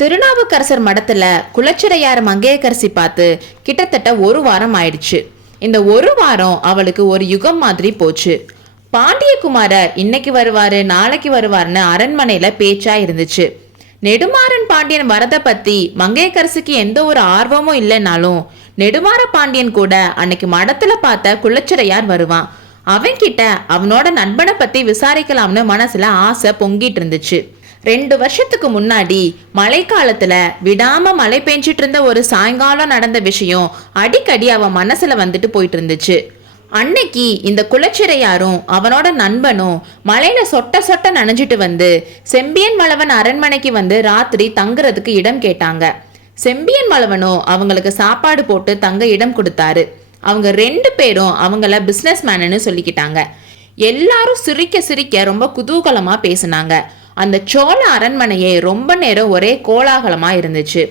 திருநாவுக்கரசர் மடத்துல குலச்சிடையார் மங்கையக்கரசி பார்த்து கிட்டத்தட்ட ஒரு வாரம் ஆயிடுச்சு. இந்த ஒரு வாரம் அவளுக்கு ஒரு யுகம் மாதிரி போச்சு. பாண்டியகுமாரர் இன்னைக்கு வருவாரு நாளைக்கு வருவாருன்னு அரண்மனையில பேச்சா இருந்துச்சு. நெடுமாறன் பாண்டியன் வரதை பத்தி மங்கையக்கரசிக்கு எந்த ஒரு ஆர்வமும் இல்லைனாலும் நெடுமாற பாண்டியன் கூட அன்னைக்கு மடத்துல பார்த்த குலச்சிறையார் வருவான். அவன்கிட்ட அவனோட நண்பனை பத்தி விசாரிக்கலாம்னு மனசுல ஆசை பொங்கிட்டு இருந்துச்சு. ரெண்டு வருஷத்துக்கு முன்னாடி மழைக்காலத்துல விடாம மழை பெஞ்சிட்டு இருந்த ஒரு சாயங்காலம் நடந்த விஷயம் அடிக்கடி அவன் மனசுல வந்துட்டு போயிட்டு இருந்துச்சு அன்னைக்கு இந்த குலச்சிறையாரும் அவனோட நண்பனும் மலையில சொட்ட சொட்ட நனைஞ்சிட்டு வந்து செம்பியன் மலவன் அரண்மனைக்கு வந்து ராத்திரி தங்குறதுக்கு இடம் கேட்டாங்க. செம்பியன் மலவனும் அவங்களுக்கு சாப்பாடு போட்டு தங்க இடம் கொடுத்தாரு. அவங்க ரெண்டு பேரும் அவங்கள பிஸ்னஸ் மேனுன்னு சொல்லிக்கிட்டாங்க. எல்லாரும் சிரிக்க சிரிக்க ரொம்ப குதூகலமா பேசினாங்க. அந்த சோழ அரண்மனையே ரொம்ப நேரம் ஒரே கோலாகலமா இருந்துச்சு.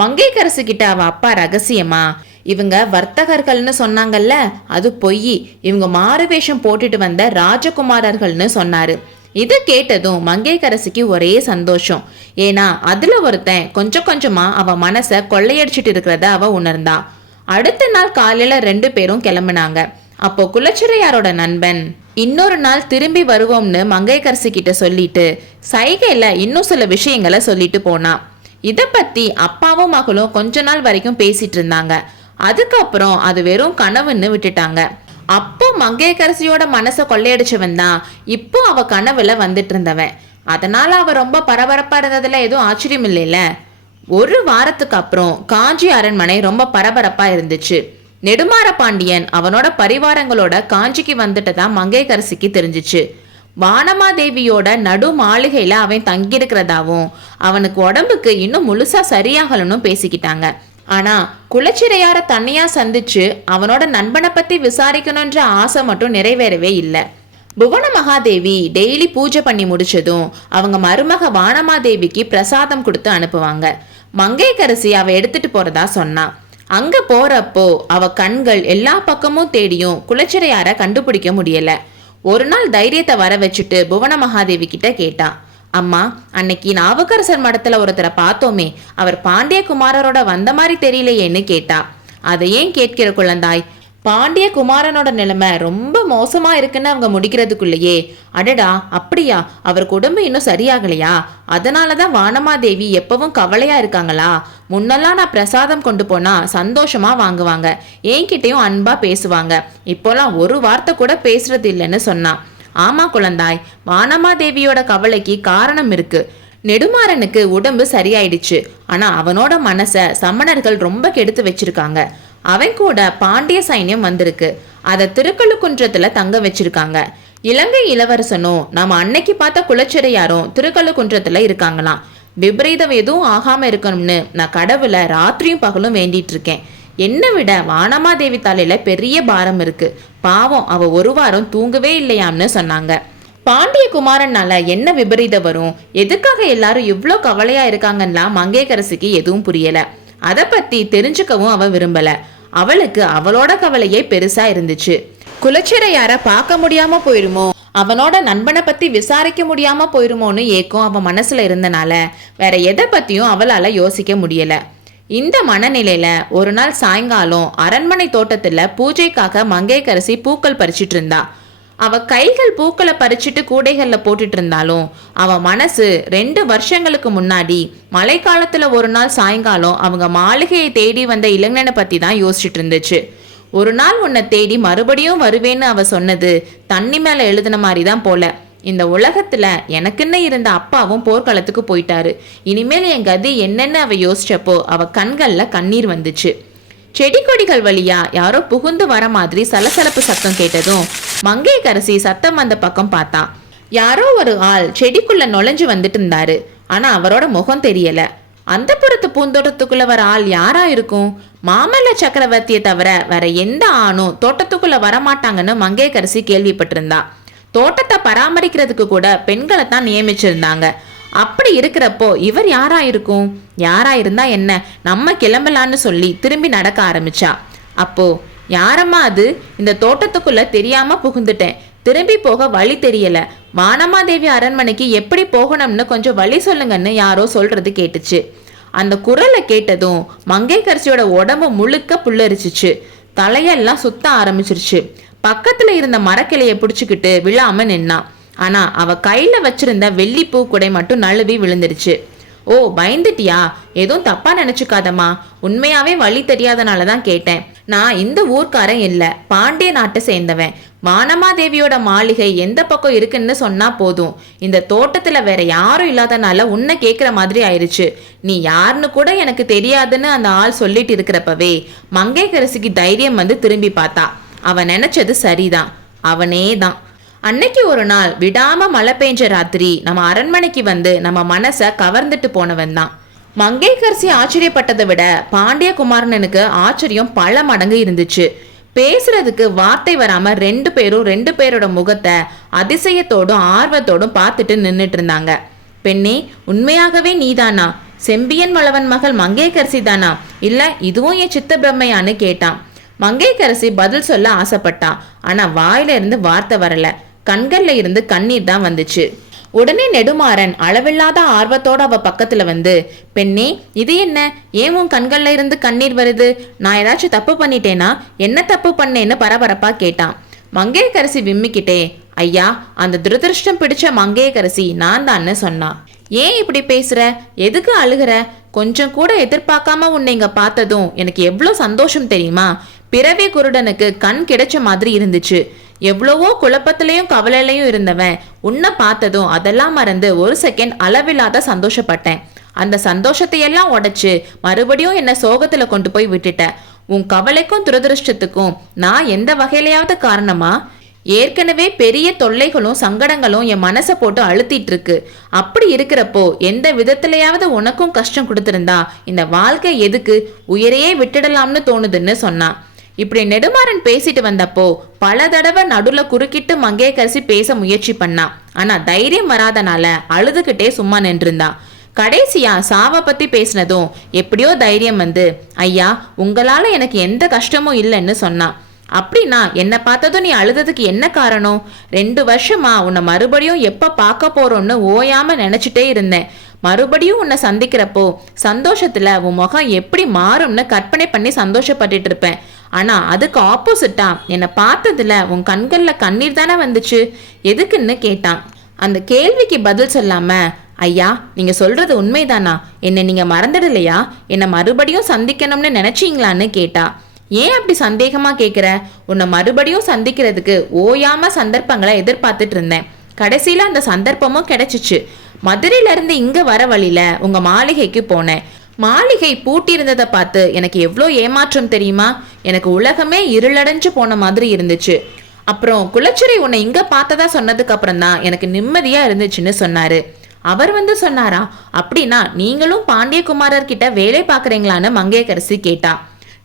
மங்கைக்கரசு கிட்ட அவ அப்பா ரகசியமா இவங்க வர்த்தகர்கள்னு சொன்னாங்கல்ல அது பொய். இவங்க மாறுவேஷம் போட்டுட்டு வந்த ராஜகுமாரர்கள்னு சொன்னாரு. இதை கேட்டதும் மங்கைக்கரசிக்கு ஒரே சந்தோஷம். ஏன்னா அதுல ஒருத்தன் கொஞ்சம் கொஞ்சமா அவன் மனசை கொள்ளையடிச்சிட்டு இருக்கிறத அவ உணர்ந்தா. அடுத்த நாள் காலையில ரெண்டு பேரும் கிளம்புனாங்க. அப்போ குலச்சிறையாரோட நண்பன் இன்னொரு நாள் திரும்பி வருவோம்னு மங்கைக்கரசி கிட்ட சொல்லிட்டு சைகையில் இன்னும் சில விஷயங்களை சொல்லிட்டு போனான் இதை பத்தி அப்பாவும் மகளும் கொஞ்ச நாள் வரைக்கும் பேசிட்டு இருந்தாங்க. அதுக்கப்புறம் அது வெறும் கனவுன்னு விட்டுட்டாங்க. அப்போ மங்கையரசியோட மனசை கொள்ளையடிச்சவன் தான். இப்போ அவ கனவுல வந்துட்டு இருந்தவன். அதனால அவ ரொம்ப பரபரப்பா இருந்ததுல எதுவும் ஆச்சரியம் இல்லைல்ல? ஒரு வாரத்துக்கு அப்புறம் காஞ்சி அரண்மனை ரொம்ப பரபரப்பா இருந்துச்சு. நெடுமாற பாண்டியன் அவனோட பரிவாரங்களோட காஞ்சிக்கு வந்துட்டதா மங்கைக்கரசிக்கு தெரிஞ்சுச்சு. வானமாதேவியோட நடு மாளிகையில அவன் தங்கியிருக்கிறதாவும் அவனுக்கு உடம்புக்கு இன்னும் முழுசா சரியாகலன்னு பேசிக்கிட்டாங்க. ஆனா குலச்சிறையார தனியா சந்திச்சு அவனோட நண்பனை பத்தி விசாரிக்கணுன்ற ஆசை மட்டும் நிறைவேறவே இல்லை. புவன மகாதேவி டெய்லி பூஜை பண்ணி முடிச்சதும் அவங்க மருமக வானமாதேவிக்கு பிரசாதம் கொடுத்து அனுப்புவாங்க. மங்கைக்கரசி அவ எடுத்துட்டு போறதா சொன்னா. அங்க போறப்போ அவ கண்கள் எல்லா பக்கமும் தேடியும் குலச்சிறையார கண்டுபிடிக்க முடியல. ஒரு நாள் தைரியத்தை வர வச்சுட்டு புவன மகாதேவி கிட்ட கேட்டா அம்மா அன்னைக்கு நாவுக்கரசர் மடத்துல ஒருத்தரை பார்த்தோமே அவர் பாண்டிய குமாரரோட வந்த மாதிரி தெரியலையேன்னு கேட்டா. அதை ஏன் கேட்கிற குழந்தாய்? பாண்டிய குமாரனோட நிலைமை ரொம்ப மோசமா இருக்குன்னு அவங்க முடிக்கிறதுக்குள்ளேயே அடடா அப்படியா அவர் உடம்பு இன்னும் சரியாகலையா? அதனாலதான் வானமாதேவி எப்பவும் கவலையா இருக்காங்களா? முன்னெல்லாம் நான் பிரசாதம் கொண்டு போனா சந்தோஷமா வாங்குவாங்க. என்கிட்டயும் அன்பா பேசுவாங்க. இப்போலாம் ஒரு வார்த்தை கூட பேசுறது இல்லைன்னு சொன்னான் ஆமா குழந்தாய் வானமாதேவியோட கவலைக்கு காரணம் இருக்கு. நெடுமாறனுக்கு உடம்பு சரியாயிடுச்சு. ஆனா அவனோட மனச சமணர்கள் ரொம்ப கெடுத்து வச்சிருக்காங்க. அவன் கூட பாண்டிய சைன்யம் வந்திருக்கு. அதை திருக்கழுக்குன்றத்துல தங்க வச்சிருக்காங்க. இலங்கை இளவரசனும் நாம அன்னைக்கு பார்த்த குலச்சிறையாரும் திருக்கழுக்குன்றத்துல இருக்காங்களாம். விபரீதம் எதுவும் ஆகாம இருக்கணும்னு நான் கடவுளை ராத்திரியும் பகலும் வேண்டிட்டு இருக்கேன். என்னை விட வானமாதேவி தலையில பெரிய பாரம் இருக்கு. பாவம் அவ ஒரு வாரம் தூங்கவே இல்லையாம்னு சொன்னாங்க. பாண்டிய குமாரனால என்ன விபரீதம் வரும்? எதுக்காக எல்லாரும் இவ்வளோ கவலையா இருக்காங்கன்னா மங்கையரசிக்கு எதுவும் புரியல. அதை பத்தி தெரிஞ்சுக்கவும் அவ விரும்பல. அவளுக்கு அவளோட கவலையே பெருசா இருந்துச்சு. குலச்சிறையார பார்க்க முடியாம போயிருமோ? அவனோட நண்பனை பத்தி விசாரிக்க முடியாம போயிருமோன்னு ஏக்கம் அவன் மனசுல இருந்தனால வேற எதை பத்தியும் அவளால யோசிக்க முடியல. இந்த மனநிலையில ஒரு நாள் சாயங்காலம் அரண்மனை தோட்டத்துல பூஜைக்காக மங்கைக்கரசி பூக்கள் பறிச்சிட்டு இருந்தா. அவ கைகள் பூக்களை பறிச்சுட்டு கூடைகள்ல போட்டுட்டு இருந்தாலும் அவ மனசு ரெண்டு வருஷங்களுக்கு முன்னாடி மழைக்காலத்துல ஒரு நாள் சாயங்காலம் அவங்க மாளிகையை தேடி வந்த இளைஞனை பத்தி தான் யோசிச்சுட்டு இருந்துச்சு. ஒரு நாள் உன்னை தேடி மறுபடியும் வருவேன்னு அவ சொன்னது தண்ணி மேல எழுதின மாதிரி தான் போல. இந்த உலகத்துல எனக்குன்னு இருந்த அப்பாவும் போர்க்களத்துக்கு போயிட்டாரு. இனிமேல் என் கதி என்னன்னு அவ யோசிச்சப்போ அவ கண்கள்ல கண்ணீர் வந்துச்சு. செடி கொடிகள் வழியா யாரோ புகுந்து வர மாதிரி சலசலப்பு சத்தம் கேட்டதும் மங்கையக்கரசி சத்தம் வந்த பக்கம் பார்த்தா யாரோ ஒரு ஆள் செடிக்குள்ள நுழைஞ்சு வந்துட்டு இருந்தாரு. ஆனா அவரோட முகம் தெரியல. அந்த புறத்து பூந்தோட்டத்துக்குள்ள வர ஆள் யாரா இருக்கும்? மாமல்ல சக்கரவர்த்தியை தவிர வேற எந்த ஆணும் தோட்டத்துக்குள்ள வரமாட்டாங்கன்னு மங்கையகரசி கேள்விப்பட்டிருந்தா. தோட்டத்தை பராமரிக்கிறதுக்கு கூட பெண்களை தான் நியமிச்சிருந்தாங்க. அப்படி இருக்கிறப்போ இவர் யாரா இருக்கும்? யாரா இருந்தா என்ன? நம்ம கிளம்பலான்னு சொல்லி திரும்பி நடக்க ஆரம்பிச்சா. அப்போ யாரம்மா அது? இந்த தோட்டத்துக்குள்ள தெரியாம புகுந்துட்டேன். திரும்பி போக வழி தெரியல. வானமாதேவி அரண்மனைக்கு எப்படி போகணும்னு கொஞ்சம் வழி சொல்லுங்கன்னு யாரோ சொல்றது கேட்டுச்சு. அந்த குரலை கேட்டதும் மங்கைக்கரசியோட உடம்பு முழுக்க புல்லரிச்சிச்சு. தலையெல்லாம் சுத்த ஆரம்பிச்சிருச்சு. பக்கத்துல இருந்த மரக்கிளையை பிடிச்சுக்கிட்டு விழாம நின்னான் ஆனால் அவள் கையில் வச்சிருந்த வெள்ளிப்பூ குடை மட்டும் நழுவி விழுந்துருச்சு. ஓ பயந்துட்டியா? எதுவும் தப்பாக நினச்சிக்காதம்மா. உண்மையாகவே வழி தெரியாதனால தான் கேட்டேன். நான் இந்த ஊர்க்காரன் இல்லை. பாண்டிய நாட்டை சேர்ந்தவன். வானமாதேவியோட மாளிகை எந்த பக்கம் இருக்குன்னு சொன்னா போதும். இந்த தோட்டத்துல வேற யாரும் இல்லாதனால உன்னை கேட்குற மாதிரி ஆயிருச்சு. நீ யாருன்னு கூட எனக்கு தெரியாதுன்னு அந்த ஆள் சொல்லிட்டு இருக்கிறப்பவே மங்கைக்கரசிக்கு தைரியம் வந்து திரும்பி பார்த்தா. அவன் நினைச்சது சரிதான். அவனே தான் அன்னைக்கு ஒரு நாள் விடாம மழை பெஞ்ச ராத்திரி நம்ம அரண்மனைக்கு வந்து நம்ம மனச கவர்ந்துட்டு போனவன் தான். மங்கைக்கரசி ஆச்சரியப்பட்டதை விட பாண்டியகுமாரனனுக்கு ஆச்சரியம் பல மடங்கு இருந்துச்சு. பேசுறதுக்கு வார்த்தை வராம ரெண்டு பேரும் ரெண்டு பேரோட முகத்தை அதிசயத்தோடும் ஆர்வத்தோடும் பார்த்துட்டு நின்றுட்டு இருந்தாங்க. பெண்ணே உண்மையாகவே நீதானா? செம்பியன் வளவன் மகள் மங்கைக்கரசி தானா? இல்ல இதுவும் என் சித்த பிரம்மையான்னு கேட்டான். மங்கைக்கரசி பதில் சொல்ல ஆசைப்பட்டா ஆனா வாயில இருந்து வார்த்தை வரல. கண்கள்ல இருந்து கண்ணீர் தான் வந்துச்சு. உடனே நெடுமாறன் அளவில்லாத ஆர்வத்தோட அவ பக்கத்துல வந்து பெண்ணே இது என்ன? ஏன் உன் கண்கள்ல இருந்து கண்ணீர் வருது? நான் ஏதாச்சும் தப்பு பண்ணிட்டேனா? என்ன தப்பு பண்ணேன்னு பரபரப்பா கேட்டான். மங்கையக்கரசி விம்மிக்கிட்டே ஐயா அந்த துரதிருஷ்டம் பிடிச்ச மங்கையக்கரசி நான் தான்னு சொன்னான் ஏன் இப்படி பேசுற? எதுக்கு அழுகுற? கொஞ்சம் கூட எதிர்பார்க்காம உன்னை இங்க பார்த்ததும் எனக்கு எவ்வளோ சந்தோஷம் தெரியுமா? பிறவி குருடனுக்கு கண் கிடைச்ச மாதிரி இருந்துச்சு. எவ்வளவோ குழப்பத்திலையும் கவலையிலையும் இருந்தவன். உன்னை பார்த்ததும் அதெல்லாம் மறந்து ஒரு செகண்ட் அளவில்லாத சந்தோஷப்பட்டேன். அந்த சந்தோஷத்தையெல்லாம் உடைச்சு மறுபடியும் என்ன சோகத்துல கொண்டு போய் விட்டுட்ட. உன் கவலைக்கும் துரதிருஷ்டத்துக்கும் நான் எந்த வகையிலையாவது காரணமா? ஏற்கனவே பெரிய தொல்லைகளும் சங்கடங்களும் என் மனசை போட்டு அழுத்திட்டு இருக்கு அப்படி இருக்கிறப்போ எந்த விதத்திலையாவது உனக்கும் கஷ்டம் கொடுத்துருந்தா இந்த வாழ்க்கை எதுக்கு? உயிரையே விட்டுடலாம்னு தோணுதுன்னு சொன்னான். இப்படி நெடுமாறன் பேசிட்டு வந்தப்போ பல தடவை நடுல குறுக்கிட்டு மங்கையக்கரசி பேச முயற்சி பண்ணா. ஆனா தைரியம் வராதனால அழுதுகிட்டே சும்மா நின்றுந்தா கடைசியா சாவை பத்தி பேசினதும் எப்படியோ தைரியம் வந்து ஐயா உங்களால எனக்கு எந்த கஷ்டமும் இல்லைன்னு சொன்னான் அப்படின்னா என்னை பார்த்ததும் நீ அழுததுக்கு என்ன காரணம்? ரெண்டு வருஷமா உன்னை மறுபடியும் எப்ப பார்க்க போறோம்னு ஓயாம நினைச்சிட்டே இருந்தேன். மறுபடியும் உன்னை சந்திக்கிறப்போ சந்தோஷத்துல உன் முகம் எப்படி மாறும்னு கற்பனை பண்ணி சந்தோஷப்பட்டுட்டு இருப்பேன். ஆனால் அதுக்கு ஆப்போசிட்டா என்னை பார்த்ததுல உன் கண்களில் கண்ணீர் தானே வந்துச்சு? எதுக்குன்னு கேட்டான். அந்த கேள்விக்கு பதில் சொல்லாம ஐயா நீங்க சொல்றது உண்மைதானா? என்னை நீங்க மறந்துடலையா? என்னை மறுபடியும் சந்திக்கணும்னு நினைச்சீங்களான்னு கேட்டா. ஏன் அப்படி சந்தேகமா கேட்குற உன்னை மறுபடியும் சந்திக்கிறதுக்கு ஓயாம சந்தர்ப்பங்களை எதிர்பார்த்துட்டு இருந்தேன். கடைசியில அந்த சந்தர்ப்பமும் கிடைச்சிச்சு. மதுரையில இருந்து இங்க வர வழியில உங்க மாளிகைக்கு போனேன். மாளிகை பூட்டியிருந்ததை பார்த்து எனக்கு எவ்வளோ ஏமாற்றம் தெரியுமா? எனக்கு உலகமே இருளடைஞ்சு போன மாதிரி இருந்துச்சு. அப்புறம் குலச்சிறை உன்னை இங்கே பார்த்ததா சொன்னதுக்கு அப்புறம் தான் எனக்கு நிம்மதியாக இருந்துச்சுன்னு சொன்னாரு. அவர் வந்து சொன்னாரா? அப்படின்னா நீங்களும் பாண்டியகுமாரர்கிட்ட வேலை பார்க்குறீங்களான்னு மங்கையக்கரசி கேட்டா.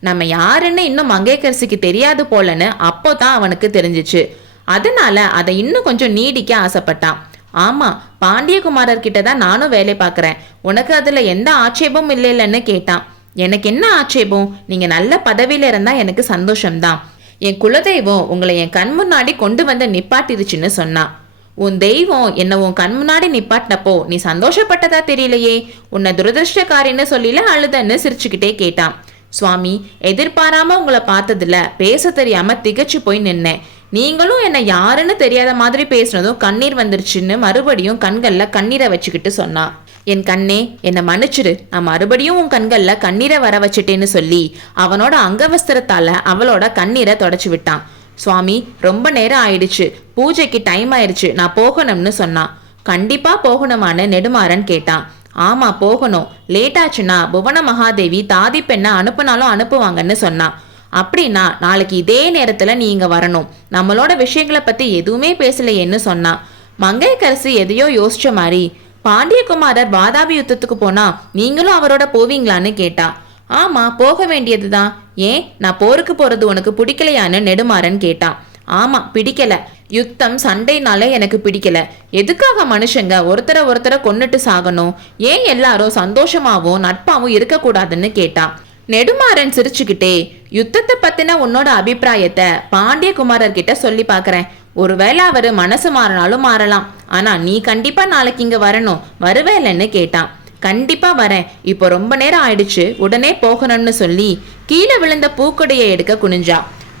நம்ம யாருன்னு இன்னும் மங்கையக்கரசிக்கு தெரியாது போலன்னு அப்போ தான் அவனுக்கு தெரிஞ்சிச்சு. அதனால அதை இன்னும் கொஞ்சம் நீடிக்க ஆசைப்பட்டான். ஆமா பாண்டியகுமாரர் தான் நானும் வேலை பார்க்குறேன். உனக்கு அதுல எந்த ஆட்சேபமும் இல்லைன்னு கேட்டான். எனக்கு என்ன ஆட்சேபம்? நீங்க நல்ல பதவியில இருந்தா எனக்கு சந்தோஷம்தான். என் குலதெய்வம் உங்களை என் கண் முன்னாடி கொண்டு வந்து நிப்பாட்டிருச்சுன்னு சொன்னான். உன் தெய்வம் என்ன உன் கண் முன்னாடி நிப்பாட்டினப்போ நீ சந்தோஷப்பட்டதா தெரியலையே? உன்னை துரதிருஷ்டக்காரின்னு சொல்லில அழுதன்னு சிரிச்சுக்கிட்டே கேட்டான். சுவாமி எதிர்பாராம உங்களை பார்த்ததுல பேச தெரியாம திகச்சு போய் நின்னேன். நீங்களும் என்னை யாருன்னு தெரியாத மாதிரி பேசுனதும் கண்ணீர் வந்துருச்சுன்னு மறுபடியும் கண்களில் கண்ணீரை வச்சுக்கிட்டு சொன்னா. என் கண்ணே என்னை மன்னிச்சிரு நான் மறுபடியும் உன் கண்களில் கண்ணீரை வர வச்சுட்டேன்னு சொல்லி அவனோட அங்கவஸ்திரத்தால் அவளோட கண்ணீரை தொடச்சி விட்டான். சுவாமி ரொம்ப நேரம் ஆயிடுச்சு. பூஜைக்கு டைம் ஆயிடுச்சு நான் போகணும்னு சொன்னான் கண்டிப்பா போகணுமான்னு நெடுமாறன் கேட்டான். ஆமா போகணும். லேட்டாச்சுன்னா புவன மகாதேவி தாதி பெண்ணை அனுப்புனாலும் அனுப்புவாங்கன்னு சொன்னான் அப்படின்னா நாளைக்கு இதே நேரத்தில் நீங்கள் வரணும். நம்மளோட விஷயங்களை பற்றி எதுவுமே பேசலையேன்னு சொன்னான் மங்கையக்கரசு எதையோ யோசிச்ச மாதிரி பாண்டியகுமாரர் வாதாபி யுத்தத்துக்கு போனா நீங்களும் அவரோட போவீங்களான்னு கேட்டா ஆமா போக வேண்டியதுதான். ஏன்? நான் போருக்கு போறது உனக்கு பிடிக்கலையான்னு நெடுமாறன் கேட்டான் ஆமா பிடிக்கல. யுத்தம் சண்டைனால எனக்கு பிடிக்கல. எதுக்காக மனுஷங்க ஒருத்தரை ஒருத்தரை கொன்னுட்டு சாகணும்? ஏன் எல்லாரும் சந்தோஷமாவும் நட்பாவும் இருக்கக்கூடாதுன்னு கேட்டான் நெடுமாறன் சிரிச்சுக்கிட்டே யுத்தத்தை பத்தின உன்னோட அபிப்பிராயத்தை பாண்டியகுமாரர் கிட்ட சொல்லி பாக்குறேன். ஒருவேளை அவர் மனசு மாறினாலும் மாறலாம். ஆனா நீ கண்டிப்பா நாளைக்கு இங்க வரணும். வருவேலன்னு கேட்டான். கண்டிப்பா வரேன். இப்போ ரொம்ப நேரம் ஆயிடுச்சு. உடனே போகணும்னு சொல்லி கீழே விழுந்த பூக்கொடையை எடுக்க குனிஞ்சா.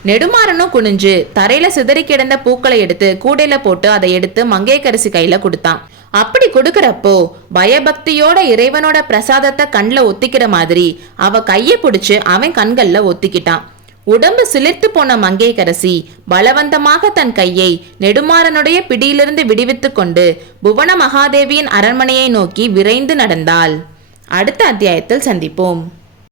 நெடுமாறனும் குனிஞ்சு தரையில சிதறி கிடந்த பூக்களை எடுத்து கூடையில போட்டு அதை எடுத்து மங்கையக்கரசி கையில கொடுத்தான். அப்படி கொடுக்கறப்போ பயபக்தியோட இறைவனோட பிரசாதத்தை கண்ணில் ஒத்திக்கிற மாதிரி அவ கையை பிடிச்சு அவன் கண்களில் ஒத்திக்கிட்டான். உடம்பு சிலிர்த்து போன மங்கையரசி பலவந்தமாக தன் கையை நெடுமாறனுடைய பிடியிலிருந்து விடுவித்து கொண்டு புவன மகாதேவியின் அரண்மனையை நோக்கி விரைந்து நடந்தாள். அடுத்த அத்தியாயத்தில் சந்திப்போம்.